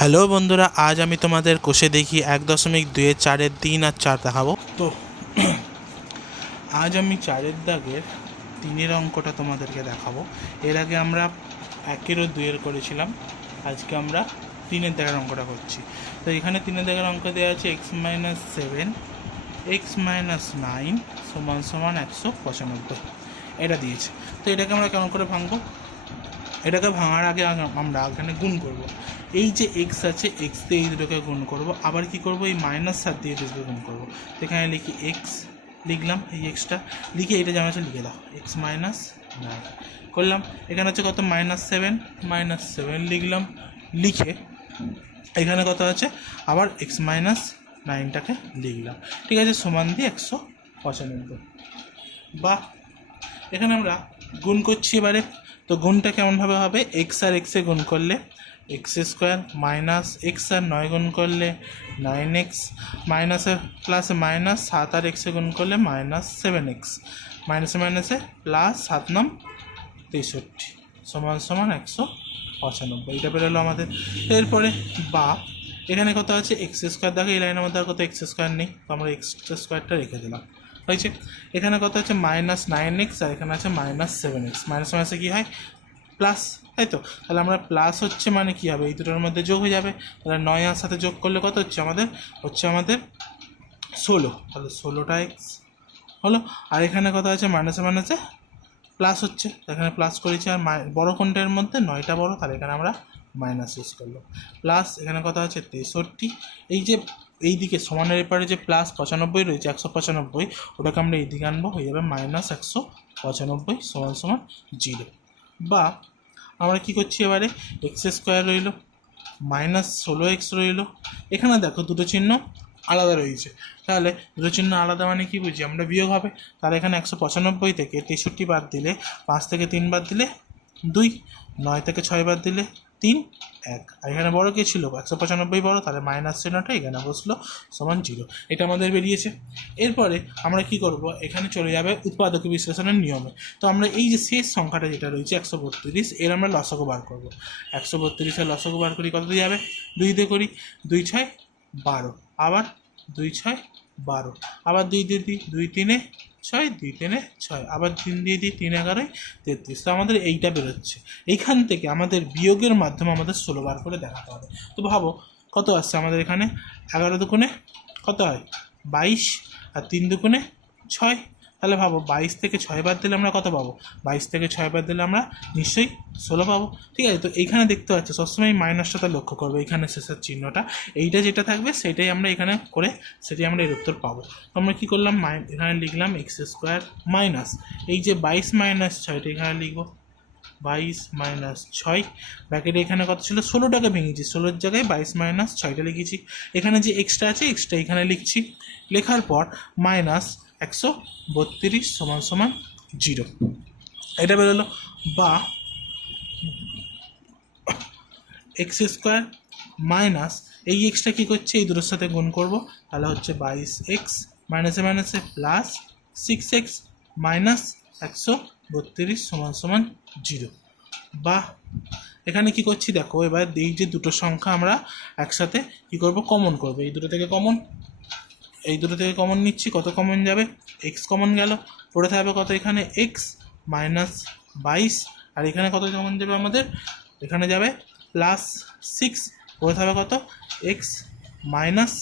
Hello বন্ধুরা, আজ আমি তোমাদের কোষে দেখি এক দশমিক দুয়ে চারের তিন আর চার দেখাবো। তো, আজ আমি চারের দাগের তিনের অঙ্কটা তোমাদেরকে দেখাবো। এর আগে আমরা একের ও দুইয়ের করেছিলাম, আজকে আমরা তিনের দাগের অঙ্কটা করছি। তো এখানে তিনের দাগের অঙ্ক দেওয়া আছে X minus seven, X minus nine সমান সমান একশো পঁচানব্বই। এটা দিয়েছে। তো এটাকে আমরা কেমন করে ভাঙবো? এটাকে ভাঙার আগে আমরা এখানে গুণ করব। এই যে এক্স আছে এক্স দিয়ে এই দুটোকে গুণ করব। আবার কি করব? এই মাইনাস সাত দিয়ে দুটোকে গুণ করব। এখানে লিখি এক্স লিখলাম এই এক্সটা লিখে এটা যেমন আছে লিখে দাও। এক্স মাইনাস নাইন করলাম। এখানে হচ্ছে কত? মাইনাস সেভেন মাইনাস সেভেন লিখলাম। লিখে এখানে কত আছে? আবার এক্স মাইনাস নাইনটাকে লিখলাম। ঠিক আছে? সমান দিয়ে একশো পঁচানব্বই। বা এখানে আমরা গুণ করছি এবারে। তো গুণটা কেমনভাবে হবে? এক্স আর এক্সে গুণ করলে এক্স স্কোয়ার মাইনাস এক্স আর নয় গুণ করলে নাইন এক্স মাইনাসে প্লাসে মাইনাস সাত আর এক্সে গুণ করলে মাইনাস সেভেন এক্স মাইনাসে মাইনাসে প্লাস সাত নাম তেষট্টি, সমান সমান একশো পঁচানব্বই। এটা বেরোলো আমাদের। এরপরে বা, এখানে কত আছে? এক্স স্কোয়ার দেখো এই লাইনের মধ্যে আর কত এক্স স্কোয়ার নেই? তো আমরা এক্স স্কোয়ারটা রেখে দিলাম। হয়েছে এখানে কত আছে? মাইনাস নাইন এক্স আর এখানে আছে মাইনাস সেভেন এক্স। মাইনাস মাইনাসে কী হয়? প্লাস, তাই তো? তাহলে আমরা প্লাস হচ্ছে মানে কী হবে? এই দুটোর মধ্যে যোগ হয়ে যাবে। তাহলে নয় আর সাথে যোগ করলে কত হচ্ছে আমাদের? হচ্ছে আমাদের ষোলো। তাহলে ষোলোটা এক্স হলো। আর এখানে কত আছে? মাইনাসে মাইনাসে প্লাস হচ্ছে। এখানে প্লাস করেছি আর বড় কোনটার মধ্যে? নয়টা বড়। তাহলে এখানে আমরা মাইনাস ইউজ করলাম প্লাস এখানে কত আছে তেষট্টি। এই যে এই দিকে সমানের এপারে যে প্লাস পঁচানব্বই রয়েছে, একশো পঁচানব্বই, ওটাকে আমরা এই দিকে আনব, হয়ে যাবে মাইনাস একশো পঁচানব্বই সমান সমান জিরো বা আমরা কি করছি এবারে? এক্স স্কোয়ার রইল মাইনাস ষোলো এক্স রইল। এখানে দেখো দুটো চিহ্ন আলাদা রয়েছে। তাহলে দুটো চিহ্ন আলাদা মানে কি বুঝি? আমরা বিয়োগ হবে। তাহলে এখানে একশো পঁচানব্বই থেকে তেষট্টি বাদ দিলে পাঁচ থেকে তিন বাদ দিলে দুই, নয় থেকে ছয় বাদ দিলে তিন, এক। আর এখানে বড় কে ছিল? একশো পঁচানব্বই বড়, তাহলে মাইনাস চিহ্নটা এখানে বসল সমান জিরো এটা আমাদের বেরিয়েছে। এরপরে আমরা কি করব? এখানে চলে যাবে উৎপাদক বিশ্লেষণের নিয়মে। তো আমরা এই যে শেষ সংখ্যাটা যেটা রয়েছে, একশো বত্রিশ, এর আমরা লসক বার করব। একশো বত্রিশের লসক বার করি কত দিয়ে যাবে? দুই দিয়ে করি, দুই ছয় বারো। আবার দুই ছয় বারো। আবার দুই দিয়ে দিই, দুই তিনে ছয়, দুই তিনে ছয়, আবার তিন দিয়ে দিই তিন এগারোয় তেত্রিশ। তো আমাদের এইটা বেরোচ্ছে। এইখান থেকে আমাদের বিয়োগের মাধ্যমে আমাদের ষোলো বার করে দেখাতে হবে। তো ভাবো, কত আসছে আমাদের এখানে? এগারো দুকোণে কত হয়? বাইশ। আর তিন দুকোণে ছয়? তাহলে ভাবো বাইশ থেকে ছয় বাদ দিলে আমরা কত পাবো? বাইশ থেকে ছয় বাদ দিলে আমরা নিশ্চয়ই ষোলো পাবো। ঠিক আছে, তো এইখানে দেখতে পাচ্ছ, সবসময় মাইনাসটা লক্ষ্য করব, এইখানে শেষের চিহ্নটা। এইটা যেটা থাকবে, সেটাই আমরা এখানে করে, সেটাই আমরা এর উত্তর পাবো। তো আমরা কী করলাম? মাই এখানে লিখলাম এক্স স্কোয়ার মাইনাস এই যে বাইশ মাইনাস ছয়টা এখানে লিখব। বাইশ মাইনাস ছয় ব্র্যাকেটে এখানে কত ছিল? ষোলোটাকে ভেঙেছি। ষোলোর জায়গায় বাইশ মাইনাস ছয়টা লিখেছি। এখানে যে এক্সট্রা আছে এক্সট্রা এখানে লিখছি। লেখার পর মাইনাস একশো বত্রিশ সমান সমান জিরো। এটা বেরোলো। বা এক্স স্কোয়ার মাইনাস এই এক্সটা কী করছে? এই দুটোর সাথে গুণ করব। তাহলে হচ্ছে বাইশ এক্স মাইনাসে মাইনাসে প্লাস সিক্স এক্স মাইনাস একশো বত্রিশ সমান সমান জিরো। বা এখানে কি করছি? দেখো, এবার এই যে দুটো সংখ্যা আমরা একসাথে কি করব? কমন করব। এই দুটো থেকে কমন এই দুটো থেকে কমন নিচ্ছি, কত কমন যাবে? এক্স কমন গেল, পড়ে থাকবে কত এখানে? এক্স মাইনাস বাইশ, আর এখানে কত কমন যাবে আমাদের? এখানে যাবে প্লাস সিক্স পড়ে থাকবে কত? এক্স মাইনাস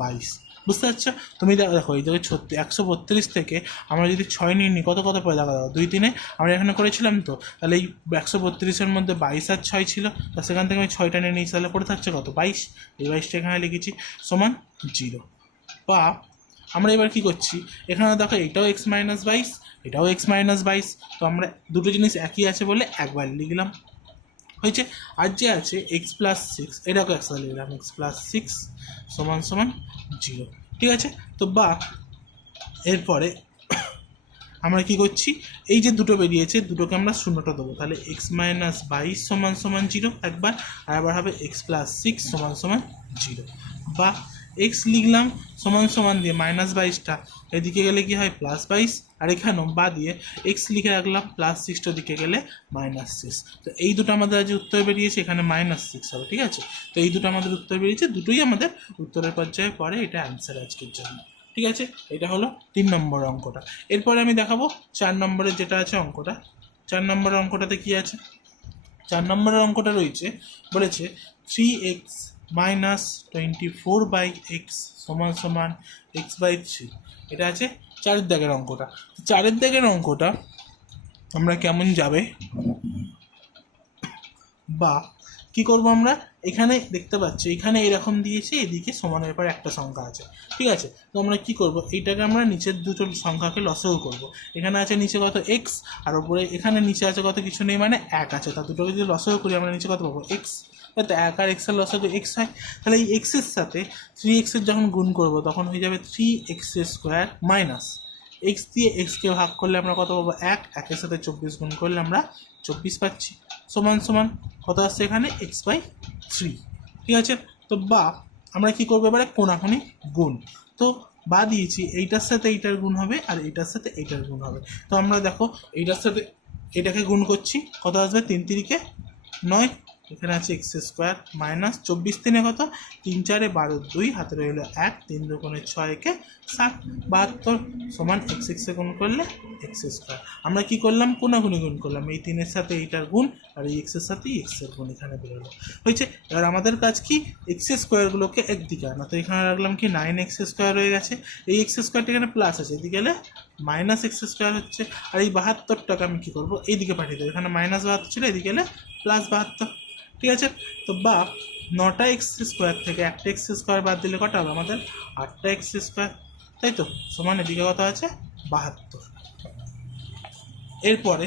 বাইশ। বুঝতে পারছ? তুমি দেখো দেখো, এই জায়গায় ছত্রিশ একশো বত্রিশ থেকে আমরা যদি ছয় নিয়ে নিই, কত কত পড়ে? দেখা দাও, দুই তিনে আমরা এখানে করেছিলাম তো। তাহলে এই একশো বত্রিশের মধ্যে বাইশ আর ছয় ছিল, তা সেখান থেকে আমি ছয়টা নিয়ে নিয়েছি, তাহলে পড়ে থাকছে কত? বাইশ। এই বাইশটা এখানে লিখেছি সমান জিরো। বা আমরা এবার কি করছি? এখানে দেখো এটাও এক্স মাইনাস বাইশ এটাও এক্স মাইনাস বাইশ তো আমরা দুটো জিনিস একই আছে বলে একবার লিখলাম। হয়েছে? আর যে আছে এক্স প্লাস সিক্স এটাকে একসাথে লিখলাম এক্স প্লাস সিক্স সমান সমান জিরো ঠিক আছে? তো বা এরপরে আমরা কি করছি? এই যে দুটো বেরিয়েছে, দুটোকে আমরা শূন্যটা দেবো। তাহলে এক্স মাইনাস বাইশ সমান সমান জিরো একবার, আর আবার হবে এক্স প্লাস সিক্স সমান সমান জিরো বা এক্স লিখলাম, সমান সমান দিয়ে মাইনাস বাইশটা এদিকে গেলে কি হয়? প্লাস বাইশ আর এখানেও বা দিয়ে এক্স লিখে রাখলাম প্লাস সিক্সটা দিকে গেলে মাইনাস সিক্স তো এই দুটো আমাদের আজ উত্তর বেরিয়েছে, এখানে মাইনাস সিক্স হবে, ঠিক আছে? তো এই দুটো আমাদের উত্তর বেরিয়েছে, দুটোই আমাদের উত্তরের পর্যায়ে পরে এটা অ্যান্সার আজকের জন্য, ঠিক আছে? এটা হলো তিন নম্বর অঙ্কটা। এরপরে আমি দেখাবো চার নম্বরের যেটা আছে অঙ্কটা। চার নম্বরের অঙ্কটাতে কি আছে? চার নম্বরের অঙ্কটা রয়েছে, বলেছে three X minus twenty four by X সমান সমান এক্স বাই থ্রি এটা আছে চারের দাগের অঙ্কটা। চারের দাগের অঙ্কটা আমরা কেমন যাবে? বা কি করব আমরা? এখানে দেখতে পাচ্ছি, এখানে এরকম দিয়েছে, এদিকে সমানের পর একটা সংখ্যা আছে। ঠিক আছে? তো আমরা কি করব? এইটাকে আমরা নিচের দুটো সংখ্যাকে লসেও করব। এখানে আছে নিচে কত এক্স আর উপরে এখানে নিচে আছে কত কিছু নেই মানে এক আছে। তা দুটোকে যদি লসেও করি, আমরা নিচে কত পাবো? এক্স তো এক আর এক্সের লসে এক্স হয়, তাহলে এই এক্সের সাথে থ্রি এক্সের যখন গুণ করব, তখন হয়ে যাবে three X square minus X দিয়ে এক্সকে ভাগ করলে আমরা কত পাবো? এক, একের সাথে চব্বিশ গুণ করলে আমরা চব্বিশ পাচ্ছি। সমান সমান কত আসছে এখানে? এক্স বাই থ্রি ঠিক আছে? তো বা আমরা কি করব এবারে? কোনাকুনি গুণ। তো বা দিয়েছি, এইটার সাথে এইটার গুণ হবে আর এইটার সাথে এইটার গুণ হবে। তো আমরা দেখো, এইটার সাথে এটাকে গুণ করছি, কত আসবে? তিন তিরিকে নয়। এখানে আছে এক্স স্কোয়ার মাইনাস চব্বিশ তিনে কত? তিন চারে বারো দুই, হাতে রইল এক, তিন দুগুণে ছয় একে সাত, বাহাত্তর সমান এক্স এক্সে গুণ করলে এক্স স্কোয়ার। আমরা কি করলাম? কোনাগুনি গুণ করলাম। এই তিনের সাথে এইটার গুণ আর এই এক্সের সাথে এক্সের গুণ এখানে বেরোলো। হয়েছে? এবার আমাদের কাজ কি? এক্স স্কোয়ারগুলোকে একদিকে আনা। তো এখানে রাখলাম কি? নাইন এক্স স্কোয়ার হয়ে গেছে। এই এক্স স্কোয়ারটা এখানে প্লাস আছে। এদিকে গেলে মাইনাস এক্স স্কোয়ার হচ্ছে। আর এই বাহাত্তরটাকে আমি কী করব? এইদিকে পাঠিয়ে দেবো। এখানে মাইনাস বাহাত্তর ছিল, এদিকে গেলে প্লাস বাহাত্তর। ঠিক আছে? তো বা নটা এক্স স্কোয়ার থেকে একটা এক্স স্কোয়ার বাদ দিলে কটা হবে? আমাদের আটটা এক্স স্কোয়ার, তাই তো? সমান এদিকে কত আছে? বাহাত্তর। এরপরে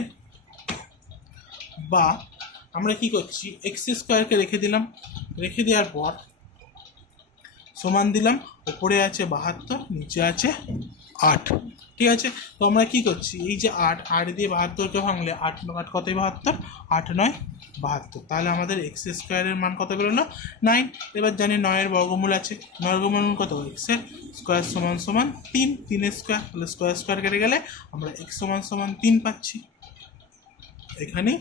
বা আমরা কি করছি? এক্স স্কোয়ারকে রেখে দিলাম। রেখে দেওয়ার পর সমান দিলাম, ওপরে আছে বাহাত্তর, নিচে আছে আট। ঠিক আছে? তো আমরা কি করছি? এই যে আট আট দিয়ে বাহাত্তরকে ভাঙলে আট আট কত বাহাত্তর? আট নয় বাহাত্তর। তাহলে আমাদের এক্স স্কোয়ারের মান কত বেরোলো নাইন এবার জানি নয়ের বর্গমূল আছে। নয়ের বর্গমূল কত? এক্সের স্কোয়ার সমান সমান তিন। তিনের স্কোয়ার তাহলে স্কোয়ার স্কোয়ার কেটে গেলে আমরা এক্স সমান সমান তিন পাচ্ছি। এখানে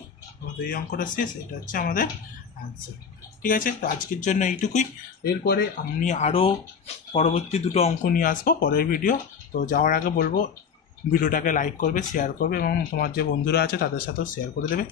আমাদের এই অঙ্কটা শেষ। এটা হচ্ছে আমাদের অ্যান্সার ঠিক আছে? তো আজকের জন্য এইটুকুই। এরপরে আমি আরও পরবর্তী দুটো অঙ্ক নিয়ে আসব। পরের ভিডিও তো যাওয়ার আগে বলব, ভিডিওটাকে লাইক করবে শেয়ার করবে এবং তোমার যে বন্ধুরা আছে তাদের সাথেও শেয়ার করে দেবে।